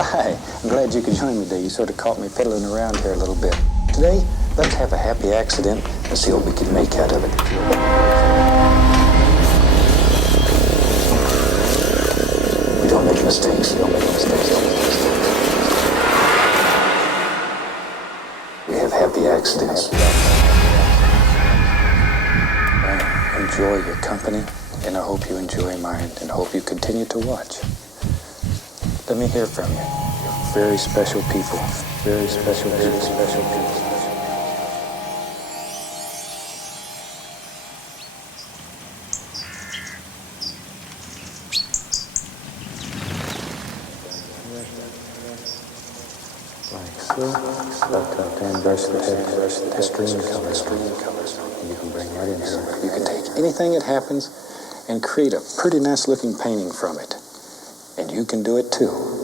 Hi, I'm glad you could join me today. You sort of caught me fiddling around here a little bit. Today, let's have a happy accident and see what we can make out of it. We don't make mistakes. We don't make mistakes. We have happy accidents. I enjoy your company, and I hope you enjoy mine, and hope you continue to watch. Let me hear from you. You're very special people. Very special people. Special people. Like so. Tucked in, brush the head, stream colors. You can bring that in here. You can take anything that happens and create a pretty nice looking painting from it. And you can do it too.